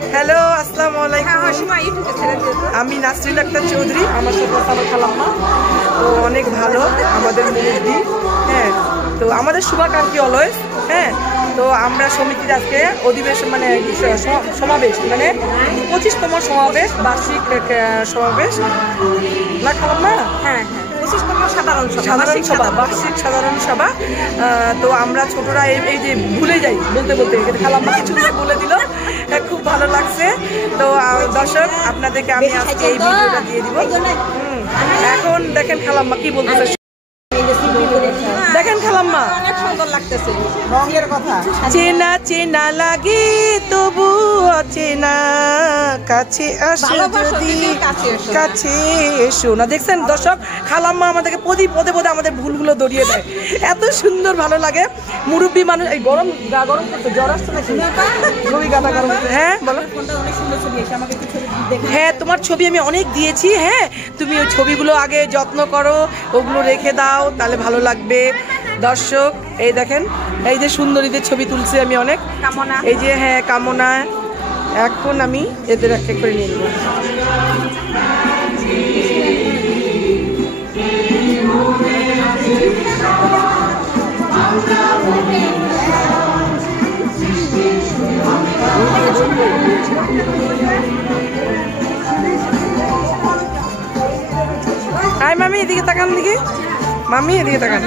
Hello, আসসালামু আলাইকুম। আমি নাসরিন আক্তার চৌধুরী, আমার সাথে আমার খালাম্মা। তো অনেক ভালো আমাদের মুরব্বি। হ্যাঁ, তো আমাদের শুভাকাঙ্ক্ষী অলওয়েজ। হ্যাঁ, তো আমরা সমিতির আজকে অধিবেশন মানে সমাবেশ মানে 25তম সমাবেশ, বার্ষিক সমাবেশ না খালাম্মা? হ্যাঁ, সাধারণ সভা, বার্ষিক সাধারণ সভা। তো আমরা ছোটরা এই যে ভুলে যাই বলতে বলতে খালাম্মা কিছু বলে দিল, খুব ভালো লাগছে। তো দর্শক, আপনাদেরকে আমি আজকে এই ভিডিওটা দিয়ে দিব। এখন দেখেন খালাম্মা কি বলতেছে, দেখেন খালাম্মা। অনেক সুন্দর লাগতেছে, রঙের কথা। চেনা চেনা লাগে তবু অচেনা, কাছে আসো যদি কাছে এসো না। দেখছেন দর্শক, খালাম্মা আমাদেরকে পদে পদে আমাদের ভুলগুলো ধরিয়ে দেয়, এত সুন্দর ভালো লাগে। মুরব্বী মানুষ, এই গরম গরম করতে জ্বর আসছে নাকি? ছবি গাদা গরম। হ্যাঁ বলো। হ্যাঁ, তোমার ছবি আমি অনেক দিয়েছি। হ্যাঁ, তুমি ওই ছবিগুলো আগে যত্ন করো, ওগুলো রেখে দাও, তাহলে ভালো লাগবে। দর্শক এই দেখেন, এই যে সুন্দরীদের ছবি তুলছি আমি অনেক, এই যে হ্যাঁ কামনা। এখন আমি এদের এক এক করে নিয়ে নেব। আয় মামি, এদিকে তাকান, দিকে মামি, এদিকে তাকান।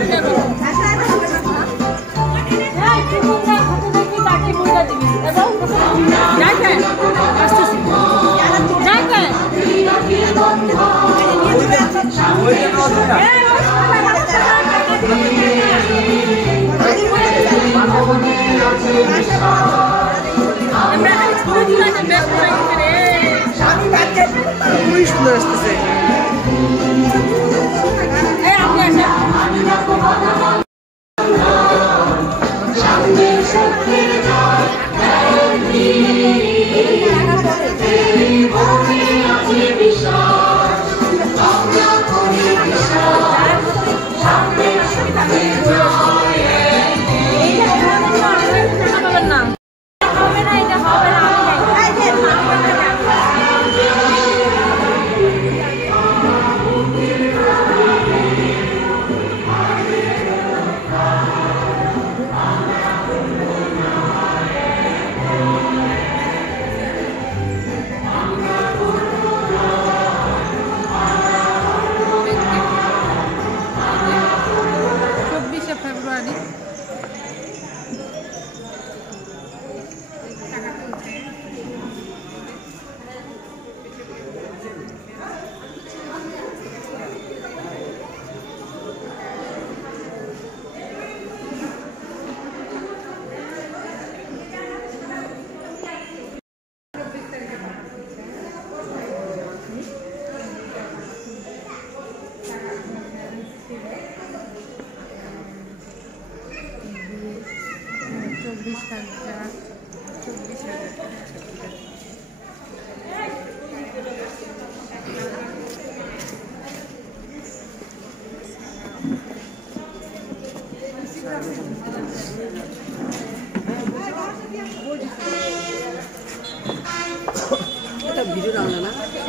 খুবই সুন্দর আসতেছে।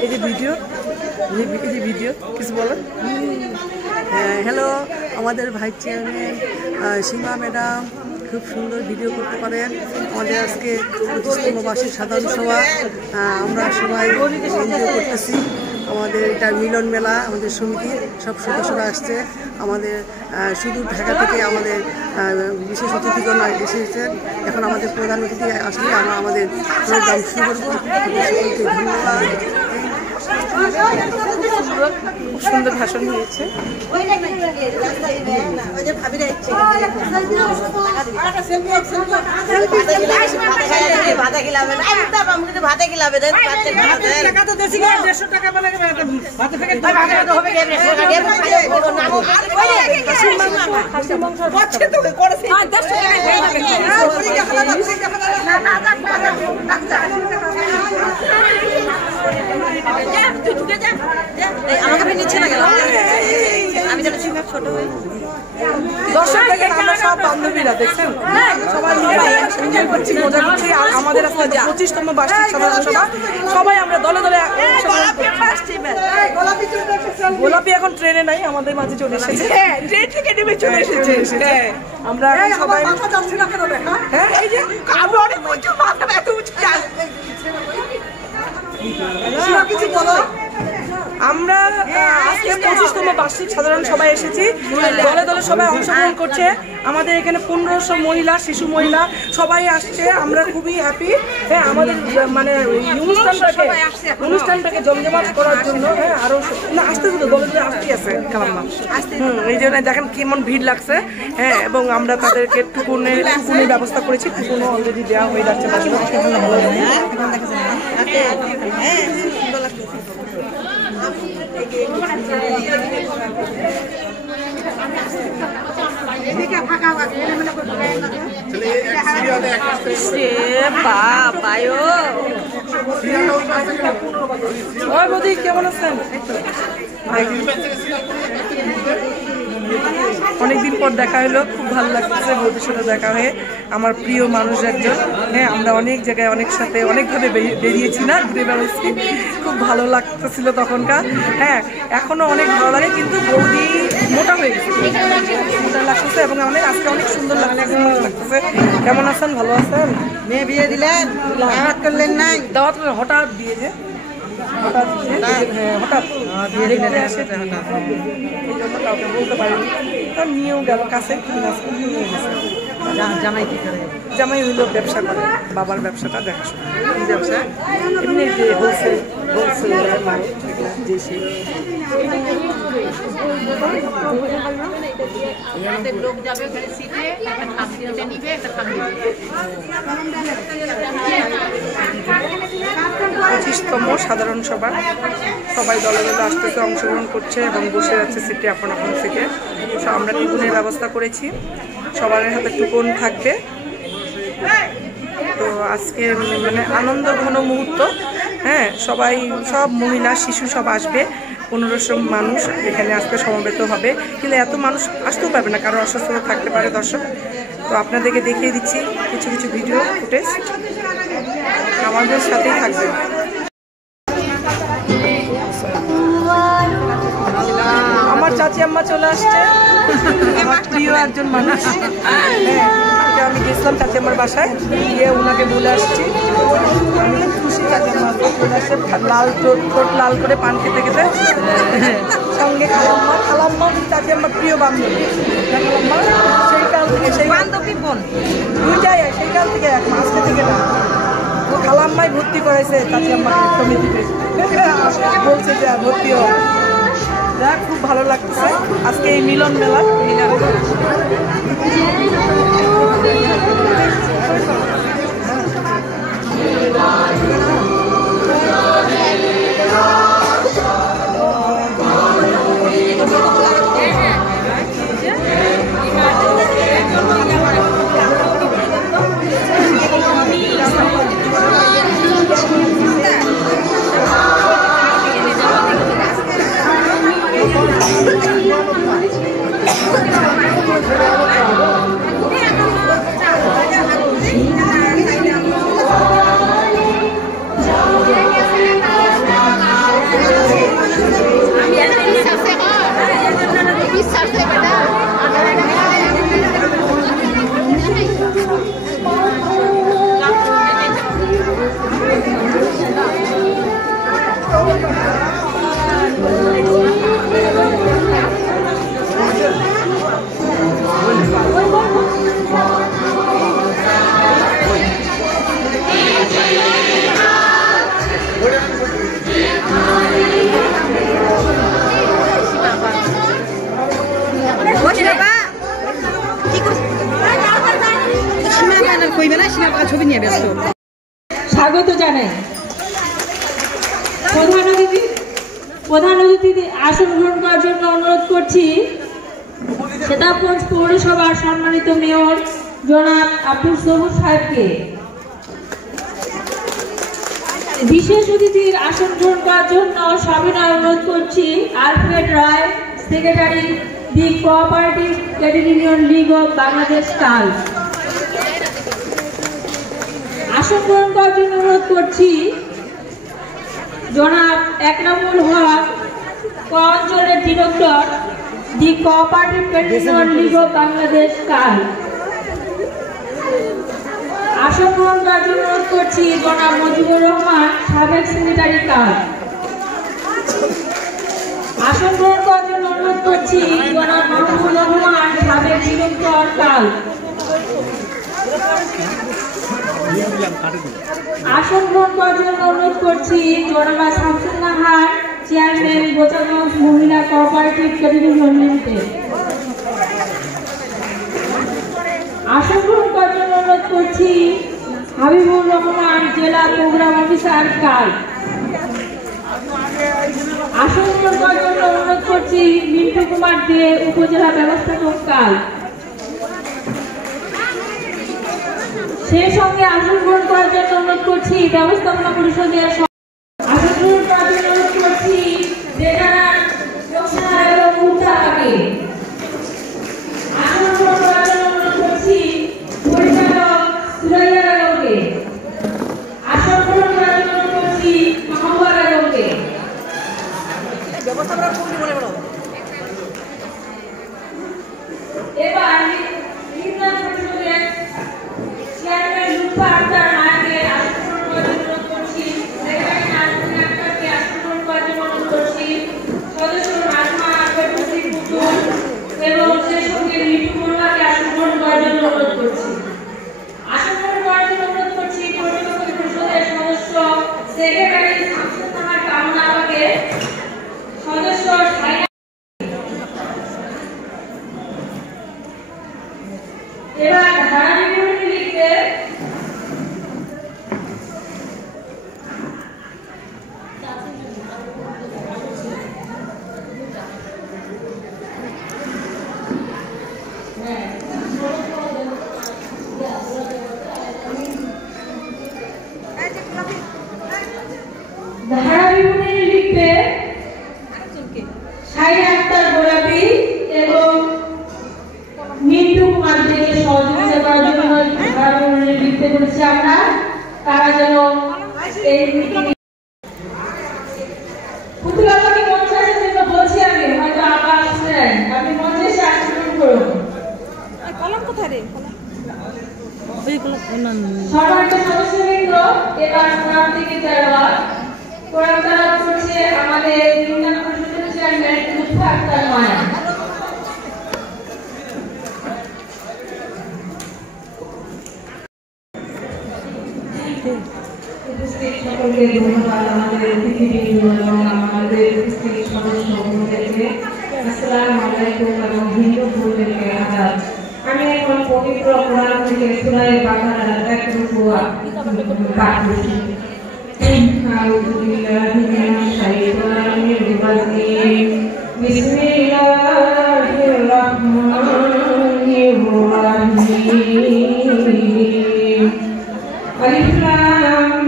এই যে ভিডিও, এই যে ভিডিও কিছু বলো। হ্যালো, আমাদের ভাইস চেয়ারম্যান সীমা ম্যাডাম খুব সুন্দর ভিডিও করতে পারেন। আমাদের আজকে 25তম বার্ষিক সাধারণ সভা, আমরা সবাই এনজয় করতেছি। আমাদের এটা মিলন মেলা, আমাদের সমিতির সব সদস্যরা আসছে। আমাদের সুদূর ঢাকা থেকে আমাদের বিশেষ অতিথিগণ এসেছেন। এখন আমাদের প্রধান অতিথি আসলে আমরা আমাদের প্রোগ্রাম শুরু করবো। সকলকে ধন্যবাদ। খুব সুন্দর ভাষণ হয়েছে। আমাকে নিচ্ছে না কেন? আমি দর্শক দেখেন আমরা সব বান্ধবীরা দেখছেন সবাই এনজয় করছি মজা করছি আর আমাদের আজকে 25তম বার্ষিক সাধারণ সভা সবাই আমরা দলে দলে গোলাপি এখন ট্রেনে নাই আমাদের মাঝে চলে এসেছে ট্রেন থেকে নেমে চলে এসেছে আমরা সবাই হ্যাঁ এই যে আমরা অনেক উঁচু মাথা এত উঁচু কিছু বলো আমরা আজকে 25তম বার্ষিক সাধারণ সভায় এসেছি দলে দলে সবাই অংশগ্রহণ করছে আমাদের এখানে 1500 মহিলা শিশু মহিলা সবাই আসছে আমরা খুবই হ্যাপি হ্যাঁ আমাদের মানে অনুষ্ঠানটাকে জমজমাট করার জন্য হ্যাঁ আরো না আসতে তো দলে দলে আসতেই আছে কালাম্মা এই জন্য দেখেন কেমন ভিড় লাগছে হ্যাঁ এবং আমরা তাদেরকে টুকুনের ব্যবস্থা করেছি টুকুনও অলরেডি দেওয়া হয়ে যাচ্ছে কেমন আছেন অনেকদিন পর দেখা হলো খুব ভালো লাগতেছে বৌদির সাথে দেখা হয়ে আমার প্রিয় মানুষ একজন হ্যাঁ আমরা অনেক জায়গায় অনেক সাথে অনেকভাবে বেরিয়েছি না ঘুরে বেড়াচ্ছি খুব ভালো লাগতেছিল তখনকার হ্যাঁ এখনো অনেক ভালো লাগে কিন্তু বৌদি মোটা হয়ে গেছে মোটা লাগতেছে এবং অনেক আজকে অনেক সুন্দর লাগতেছে কেমন আছেন ভালো আছেন মেয়ে বিয়ে দিলেন দাওয়াত করলেন নাই দাওয়াত হঠাৎ দিয়েছে হঠাৎ কাউকে বলতে পারিনি তো নিয়েও গেল কাছে জামাই হইলো ব্যবসা করে বাবার ব্যবসাটা দেখাশোনা কি ব্যবসা এমনি যে হোলসেল মাল যে লোক যাবে সিটে একটা খাসিতে নিবে একটা খাবি 25তম সাধারণ সভা সবাই দলে দলে আসতেছে অংশগ্রহণ করছে এবং বসে যাচ্ছে সিটে আপন আপন সিটে আমরা টুকুনের ব্যবস্থা করেছি সবার হাতে টুকুন থাকবে তো আজকে মানে আনন্দ ঘন মুহূর্ত হ্যাঁ সবাই সব মহিলা শিশু সব আসবে 1500 মানুষ এখানে আজকে সমবেত হবে কিন্তু এত মানুষ আসতেও পারবে না কারো অসুস্থতা থাকতে পারে দর্শক তো আপনাদেরকে দেখিয়ে দিচ্ছি কিছু কিছু ভিডিও ফুটেজ আমাদের সাথেই থাকবে আমার চাচি আম্মা চলে আসছে আমার প্রিয় একজন মানুষ আমি গেছিলাম চাচি আম্মার বাসায় গিয়ে ওনাকে বলে আসছি আমি খুশি চাচি আম্মা চলে আসছে লাল ঠোঁট লাল করে পান খেতে খেতে সঙ্গে খালাম্মা চাচি আম্মার প্রিয় বান্ধবী খালাম্মা সেই কাল থেকে সেই বান্ধবী বোন দুইটাই সেই কাল থেকে এক মাসকে থেকে না খালাম্মাই ভর্তি করাইছে চাচি আম্মাকে সমিতিতে বলছে যে ভর্তি হওয়া যা খুব ভালো লাগছে আজকে এই মিলন মেলা স্বাগত জানাই প্রধান অতিথি আসন গ্রহণ করার জন্য অনুরোধ করছি সেতাবগঞ্জ পৌরসভার সম্মানিত মেয়র জনাব আব্দুল সবুর সাহেবকে। বিশেষ অতিথির আসন গ্রহণ করার জন্য সবিনয় অনুরোধ করছি Alfred Roy, secretary the cooperative credit union League of Bangladesh কাল। আসন গ্রহণ করার জন্য অনুরোধ করছি জনাব একরামুল হক, ক অঞ্চলের director, the cooperative credit union League of Bangladesh কাল। আসন গ্রহণ করার জন্য অনুরোধ করছি জনাব মুজিবুর রহমান, সাবেক সেক্রেটারি কাল। আসন গ্রহণ করার জন্য অনুরোধ করছি জনাব মাহমুদুর রহমান, সাবেক ডিরেক্টর কাল। আসন গ্রহণ করার জন্য অনুরোধ করছি জনাব শামসুন নাহার, চেয়ারম্যান, গোচাগঞ্জ মহিলা কোঅপারেটিভ ক্রেডিট ইউনিয়ন লিমিটেড। আসন গ্রহণ করার জন্য অনুরোধ করছি হাবিবুর রহমান, জেলা প্রোগ্রাম অফিসার কাল। আসন গ্রহণ করার জন্য অনুরোধ করছি মিন্টু কুমার দে, উপজেলা ব্যবস্থাপক কাল। সেই সঙ্গে আসন গ্রহণ করার জন্য অনুরোধ করছি ব্যবস্থাপনা পরিষদের আসন গ্রহণ করার জন্য অনুরোধ করছি জেনারেল রোকসানা এবং মুক্তাকে। আসন গ্রহণ করার জন্য অনুরোধ করছি পরিচালক সুরাইয়া বেগমকে। আসন গ্রহণ করার জন্য অনুরোধ করছি মাহবুবা বেগমকে। এবার ইউনিয়ন পরিষদের চেয়ারম্যান লুৎফা আক্তার নায়ককে আসন গ্রহণ করার জন্য অনুরোধ করছি। সেক্রেটারি নাজমুন আক্তারকে আসন গ্রহণ করার জন্য অনুরোধ করছি। সদস্য নাজমা আক্তার পুতুল এবং সেই সঙ্গে লিটু মোল্লাকে আসন গ্রহণ করার জন্য অনুরোধ করছি। আসন গ্রহণ করার জন্য অনুরোধ করছি পরিচালক পরিষদের সদস্য সেক্রেটারি শামসুন নাহার কামনা আপাকে, সদস্য সাইনা। এবার ধারা বিবরণী লিখতে সাইনা আক্তার গোলাপি এবং মিন্টু কুমার দেকে সহযোগিতা করার জন্য ধারা বিবরণী লিখতে বলেছি আমরা। তারা যেন এই পুতুলাকে মঞ্চে আসার জন্য বলছি আমি, হয়তো আবার শুনে নেন। আপনি মঞ্চে এসে আসন করুন। কলম কোথায় রে? সম্মানিত সদস্যবৃন্দ, এবার কোরআন থেকে তেলাওয়াত। কোরআন তেলাওয়াত করছে আমাদের ইউনিয়ন পরিষদের চেয়ারম্যান লুৎফা আক্তার মায়া। সকলকে ধন্যবাদ। আমাদের অতিথিবৃন্দ এবং আমাদের উপস্থিত সদস্য বন্ধুদেরকে আসসালামু আলাইকুম এবং হিন্দু বন্ধুদেরকে আদাব। আমি এখন পবিত্র কোরআন থেকে সূরা বাকারার 1 রুকু পাঠ করছি। আউযু বিল্লাহি মিনাশ শাইতানির রাজিম। বিসমিল্লাহির রাহমানির রাহিম। আলিফ লাম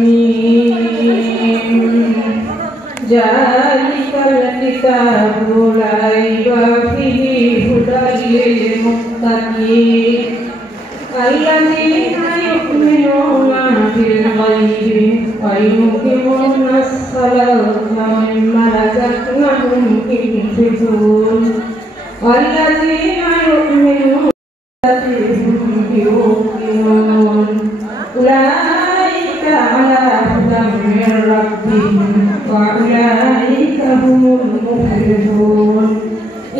মিম। যালিকাল কিতাবু লা রাইবা ফীহি হুদাল লিল মুত্তাকিন আল্লাযীনা ইউমিনুনা বিল গায়বি ওয়া yuqimunas salata wa mimma razaqnahum yunfiqun wallazীনা yu'minuna bihim yuqinun ulaika ala hudan min rabbihim wa ulaika humul muflihun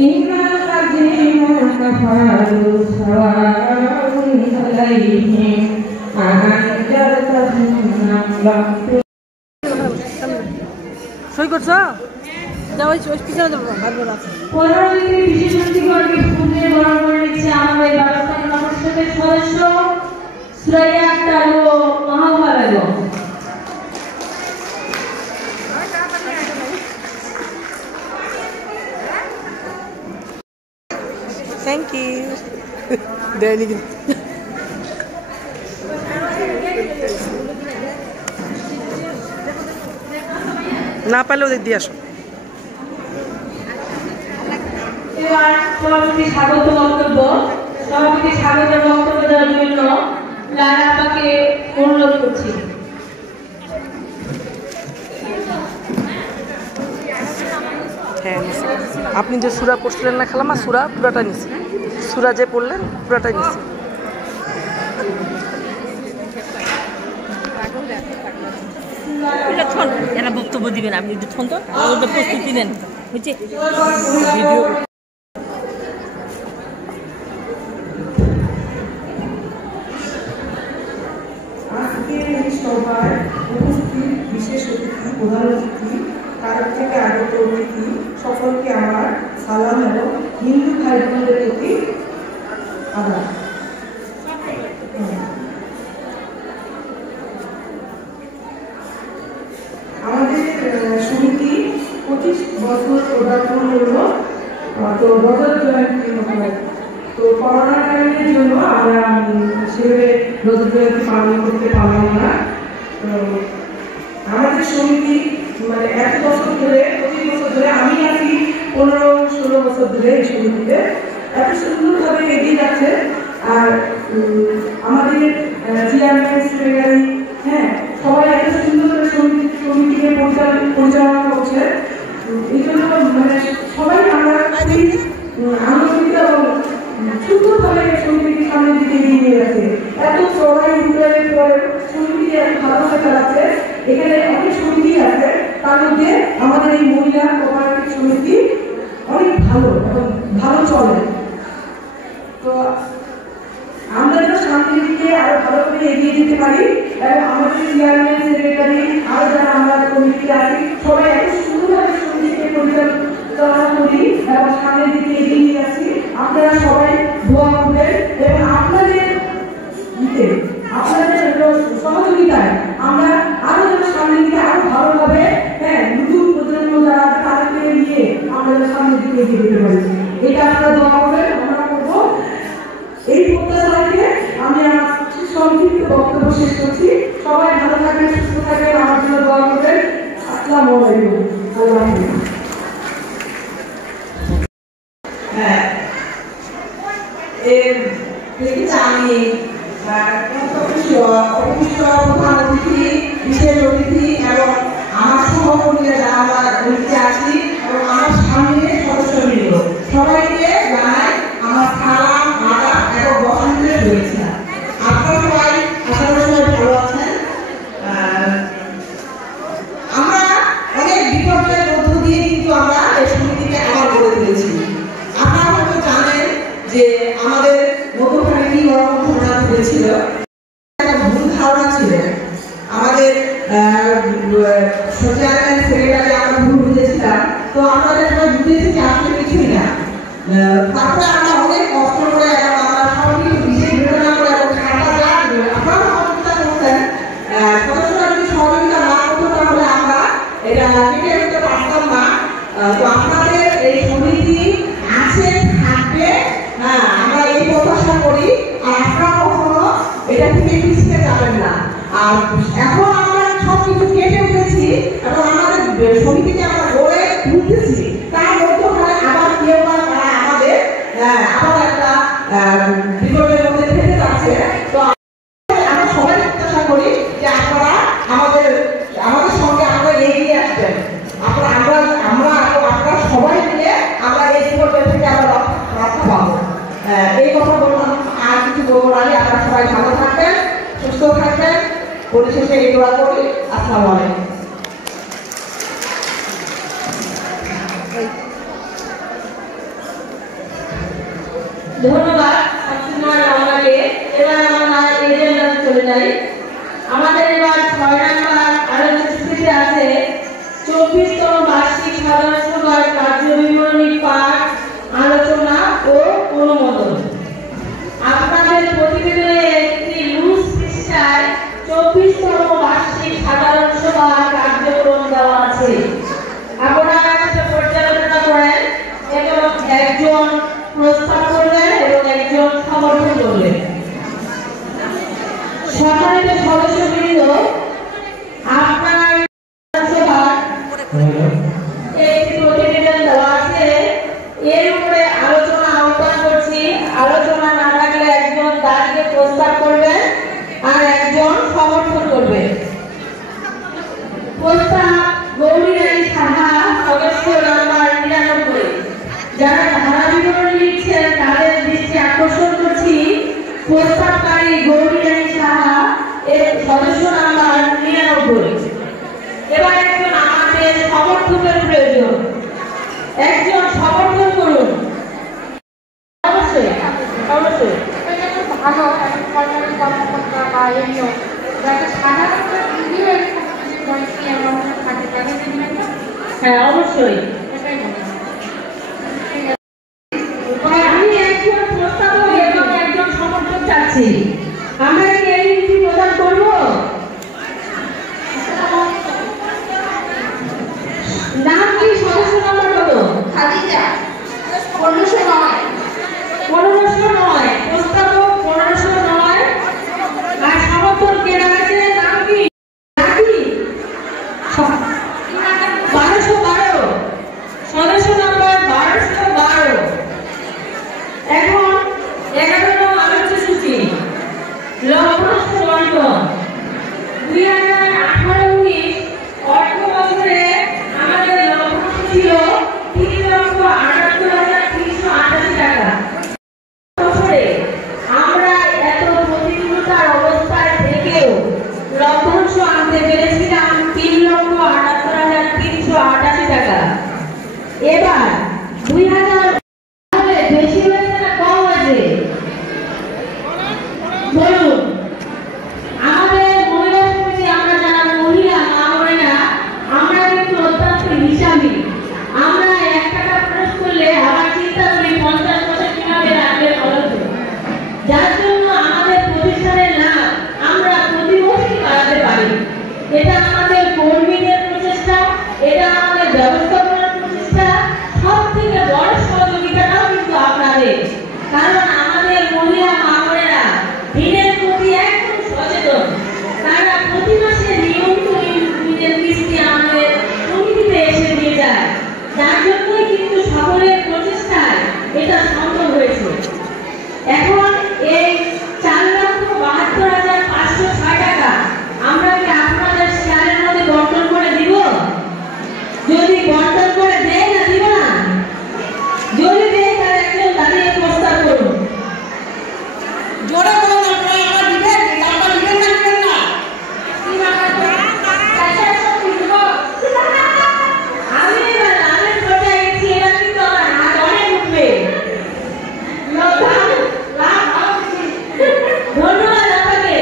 innal ladzina kafaru sawa'un alaihim a'anzartahum am lam সই করছ? যাও ওই পিছনে দেবো, হাত বলা আছে। 15 মিনিট বিশেষ অতিথিবর্গের ফুলে বরণ করে নিচ্ছে আমাদের ব্যবস্থাপনা পরিষদের সদস্য সুরাইয়া আক্তার ও মাহবুবা বেগম। Thank you. দেয়নি কিন্তু না পারলেও দিয়ে আসো। এবার সভাপতি স্বাগত বক্তব্য দেওয়ার জন্য লারা আপাকে অনুরোধ করছি। হ্যাঁ নিছি। আপনি যে সুরা পড়ছিলেন না খালাম্মা, সুরা পুরাটা নিছি। সুরা যে পড়লেন পুরাটাই নিছি। এরা বক্তব্য দিবেন, আপনি একটু ছন্দ প্রস্তুতি নেন বুঝছি। ভিডিও আজকের এই সভায় উপস্থিত বিশেষ অতিথি, প্রধান অতিথি, কারোর থেকে আগত অতিথি সকলকে আমার সালাম এবং হিন্দু ভাই বোনদের প্রতি আদাব। আমাদের সমিতি 25 বছর পদার্পণ হলো, তো রজত জয়ন্তী তো করোনা কারণের জন্য আমরা সেভাবে রজত জয়ন্তী পালন করতে পারলাম না। তো আমাদের সমিতি মানে এত বছর ধরে, 25 বছর ধরে, আমি আছি 15-16 বছর ধরে এই সমিতিতে, এত সুন্দরভাবে এগিয়ে যাচ্ছে। আর আমাদের চেয়ারম্যান, সেক্রেটারি, হ্যাঁ সবাই এত সুন্দর করে সমিতিকে পরিচালনা করছে। এই জন্য মানে সবাই আমরা আনন্দিত এবং সুন্দরভাবে সমিতিকে সামনের দিকে এগিয়ে নিয়ে যাচ্ছে। এত সবাই উন্নয়নের পরে সমিতিকে এত ভালোভাবে চালাচ্ছে। এখানে অনেক সমিতি আছে, তার মধ্যে আমাদের এই মহিলা কোঅপারেটিভ সমিতি অনেক ভালো এবং ভালো চলে। তো আমরা যেন সামনের দিকে আরো ভালো করে এগিয়ে দিতে পারি এবং আমাদের চেয়ারম্যান, সেক্রেটারি, আরো যারা আমরা কমিটিতে আছি সবাই এত সুন্দরভাবে সমিতিকে পরিচালনা করি এবং সামনের দিকে এগিয়ে নিয়ে যাচ্ছি। আপনারা সবাই দোয়া করবেন এবং আপনাদের সহযোগিতায় আমরা আরো যেন সামনের দিকে আরো ভালোভাবে, হ্যাঁ নতুন প্রজন্ম যারা আছে তাদেরকে নিয়ে আমরা সামনের দিকে এগিয়ে দিতে পারি। এটা আপনারা দোয়া করবেন, আমরা করবো। এই প্রত্যাশাকে আমি আমার সংক্ষিপ্ত বক্তব্য শেষ করছি। সবাই ভালো থাকবেন, সুস্থ থাকবেন, আমার জন্য দোয়া করবেন। আসসালামু আলাইকুম। আল্লাহ হাফেজ। হ্যাঁ, আমি প্রধান অতিথি, বিশেষ অতিথি এবং আমার সহকর্মীরা যারা আমরা অতিথি আছি এবং আমার সামনে সদস্যবৃন্দ সবাইকে জানাই আমার সালাম, আদাব এবং বসন্তের শুভেচ্ছা। আপনারা সবাই আশা করি সবাই ভালো আছেন। আমরা অনেক বিপদের মধ্য দিয়ে কিন্তু আমরা এই সমিতিকে আবার গড়ে তুলেছি। আপনারা হয়তো জানেন যে আমাদের নতুনখানে কি গরম ঘটনা ঘটেছিল, একটা ভুল ধারণা ছিল। আমাদের চেয়ারম্যান, সেক্রেটারি আমরা ভুল বুঝেছিলাম। তো আমরা সবাই বুঝেছি যে আসলে কিছুই না। তারপরে আমরা অনেক কষ্ট করে এবং আমরা সবাই বিশেষ বিবেচনা করে এবং আপনারা সহযোগিতা করতেন, সদস্যরা যদি সহযোগিতা না করতো তাহলে আমরা এটা কেটে উঠতে পারতাম না। তো আপনাদের এই সমিতি আছে, থাকবে, হ্যাঁ আমরা এই প্রত্যাশা করি। আর আপনারা কখনো এটা থেকে পিছিয়ে যাবেন না। আর এখন আমরা সবকিছু কেটে উঠেছি এবং আমাদের সমিতিকে আমরা গড়ে তুলতেছি, তার মধ্যখানে আবার কেউ বা তারা আমাদের আবার একটা বিপদের মধ্যে ফেলে যাচ্ছে। তো আমরা সবাই প্রত্যাশা করি যে আপনারা আমাদের সঙ্গে আমরা এগিয়ে আসবেন। আপনারা সবাই মিলে আমরা এই বিপদের থেকে আমরা রক্ষা পাবো। এই কথা বললাম, আর কিছু বলবো না। আপনারা সবাই ভালো থাকবেন, সুস্থ থাকবেন। পরিশেষে এই দোয়া করি। আসসালামু আলাইকুম। ধন্যবাদ আমাকে। এবার আমরা এজেন্ডা চলে যাই। আমাদের এবার 6 নম্বর আলোচনাতে আছে 24তম বার্ষিক সাধারণ সভার কার্যবিবরণী পাঠ, আলোচনা ও অনুমোদন। আপনাদের প্রতিবেদনে একটি লুজ পৃষ্ঠায় 24তম বার্ষিক সাধারণ সভার কার্যক্রম দেওয়া আছে। আপনারা সেটা পর্যালোচনা করেন এবং একজন প্রস্তাব করলেন এবং একজন সমর্থন করলেন। সম্মানিত সদস্যবৃন্দ, আপনার সভার একটি প্রতিবেদন দেওয়া আছে। এর উপরে প্রস্তাবকারী গৌরী রানী সাহা এর সদস্য নাম্বার 99। এবার একজন আমাদের সমর্থকের প্রয়োজন, একজন সমর্থন করুন। অবশ্যই অবশ্যই ভালো একটা সরকারি কর্মকর্তা বা এমনিও যাতে সাধারণ ভিডিও এরকম বয়সী এবং থাকে তাদের জন্য হ্যাঁ অবশ্যই এটাই মনে হয়। আমি একজন প্রস্তাবক এবং একজন সমর্থক চাচ্ছি। আমরা কি এই নীতি প্রদান করব? নাম কি, সদস্য নাম্বার কত? খাদিজা 1509 1509 প্রস্তাবক 1509 আর সমর্থক কেনা আছে নাম কি? নাকি 1212 সদস্য নাম্বার 1212। এখন 11 নং আলোচ্য সূচি লভ্যাংশ বন্টন 2018-19 অর্থ বছরে আমাদের লভ্যাংশ ছিল 3,78,388 টাকা। বছরে আমরা এত প্রতিকূলতার অবস্থায় থেকেও লভ্যাংশ আনতে পেরেছিলাম 3,78,388 টাকা। এবার 2000 বেশি হয়েছে না কম হয়েছে বলুন? আমাদের মহিলা সমিতি, আমরা যারা মহিলা মা বোনেরা, আমরা কিন্তু অত্যন্ত হিসাবী। আমরা 1 টাকা খরচ করলে আবার চিন্তা করি 50 পয়সা কিভাবে রাখলে ভালো হতো। যার জন্য আমাদের প্রতিষ্ঠানের লাভ আমরা প্রতি বছরই বাড়াতে পারি। এটা আমাদের কর্মীদের প্রচেষ্টা, এটা আমাদের ব্যবস্থাপনার প্রচেষ্টা। সব থেকে বড় সহযোগিতাটাও কিন্তু আপনাদের, কারণ আমাদের মহিলা মা বোনেরা দিনের প্রতি একদম সচেতন। তারা প্রতি মাসে নিয়মিত নিজের কিস্তি আমাদের সমিতিতে এসে দিয়ে যায়। যার জন্যই কিন্তু সকলের প্রচেষ্টায় এটা সম্ভব হয়েছে। এখন এই 4,72,506 টাকা আমরা কি আপনাদের শেয়ারের মধ্যে বন্টন করে দিব? যদি বন্টন করে দেয় না, দিব না? যদি দেয় তাহলে একজন দাঁড়িয়ে প্রস্তাব করুন। জোরে বলুন, আপনারা আমার দিবেন, আপনারা দিবেন না, দিবেন না? আমি এবার লাভের পর্যায়ে গেছি, এবার কিন্তু আমার হাত অনেক উঠবে। ধন্যবাদ আপনাকে।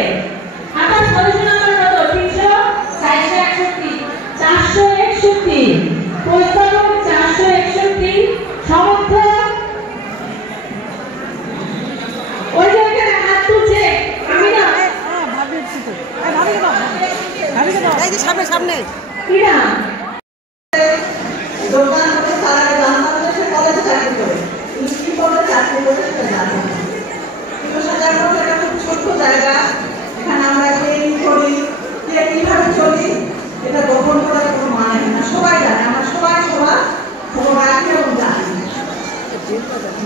আপনার সদস্য নাম্বার কত? 461 প্রস্তাবক 461 সমর্থক ওই যে এখানে হাত তুলছে। আমি না এই যে সামনে সামনে কি না দোকান করে সারা জানতাম যে সে কলেজে চাকরি করে, কিন্তু কি করে চাকরি করে সেটা জানি না। কিন্তু সাজারপুর একটা খুব ছোট্ট জায়গা, এখানে আমরা কে কি করি, কে কিভাবে চলি, এটা গোপন করার কোনো মানে হয় না। সবাই জানে, আমরা সবাই সবার খবর রাখি এবং জানি।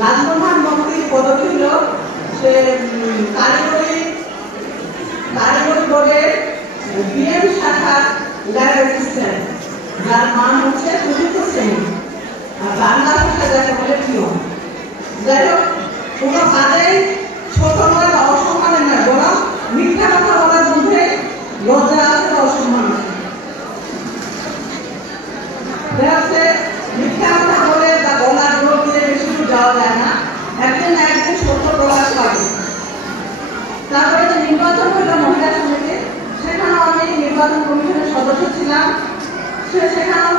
লালমোহন মন্ত্রীর পদক্ষেপ সে কারিগরি বোর্ডের বিএম শাখার ল্যাব অ্যাসিস্ট্যান্ট, যার মান হচ্ছে 4th শ্রেণী, আর বাংলা ভাষা যাকে বলে প্রিয়। যাই হোক, কোনো কাজেই ছোট নয় বা অসম্মানের নয়, বরং মিথ্যা কথা বলার মধ্যে লজ্জা আছে বা অসম্মান আছে। দেখা যাচ্ছে মিথ্যা কথা বলে বা গলার জোর দিয়ে বেশি দূর যাওয়া যায় না, একদিন না একদিন সত্য প্রকাশ পাবে। তারপরে যে নির্বাচন হইল মহিলা সমিতি, সেখানেও আমি নির্বাচন কমিশনের সদস্য ছিলাম। সেখানেও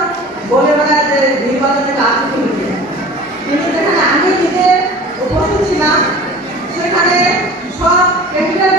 বলে বেড়ায় যে নির্বাচনে কাজ হইবে, কিন্তু যেখানে আমি নিজে উপস্থিত ছিলাম সেখানে সব ক্যান্ডিডেট